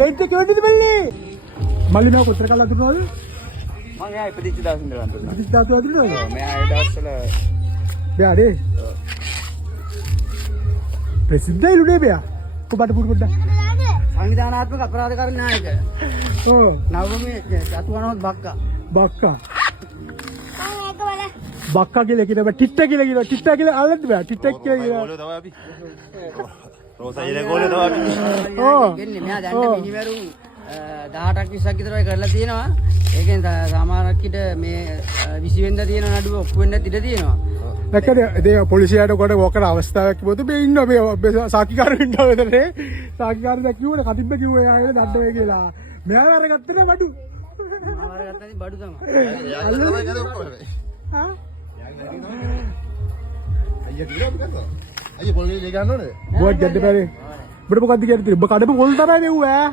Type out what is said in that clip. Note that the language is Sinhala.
ලයිට් එක වෙන්නද බල්ලේ? මල්ලි නෝ කොතර කල් අඳුරනවද? මම එයා ඉපදිච්ච දවස් ඉඳලා අඳුරනවා. ඉතින් තාතු අඳුරනවද? මෙයා ඒ දවස්වල බෑ නේ. ප්‍රසිද්ධයි ලුනේ බෑ. කොබට පුඩු පොඩ්ඩක්. සංවිධානාත්මක අපරාධකාරී නායක. ඔව්. නවමේ අතුවනවත් බක්කා. බක්කා. බක්කා කියලා කියනවා ටිට්ට කියලා කියනවා ටිට්ට කියලා අල්ලන්න බෑ ටිට්ට කියලා කියනවා ගෝලියෝ තමයි අපි රෝසයිලේ ගෝලියෝ තමයි අපි ඔව් කියන්නේ මෙයා දැන් මිනිවරුන් 18ක් 20ක් විතර ඔය කරලා තියෙනවා ඒකෙන් සමහරක්කිට මේ 20 වෙනිදා තියෙන නඩුව ඔප්පු වෙන්න ඉඩ තියෙනවා නැකද ඒ පොලිසියට කොට වකර අවස්ථාවක් කිව්වොත් මේ ඉන්න මේ සාකිකාරු ඉන්නවා මෙතනේ සාකිකාරු දැක්කුවනේ කතිබ්බ කිව්වා එයා දඩ වේ කියලා මෙයා අරගත්තේ නෑ බඩු මාව අරගත්තා බඩු තමයි හා අයිය පොල්ලේ ලේ ගන්න ඕනේ බොත් ජඩ බැරේ බඩ මොකද්ද කියන්නේ ඔබ කඩපු පොල් තමයි මෙව්වා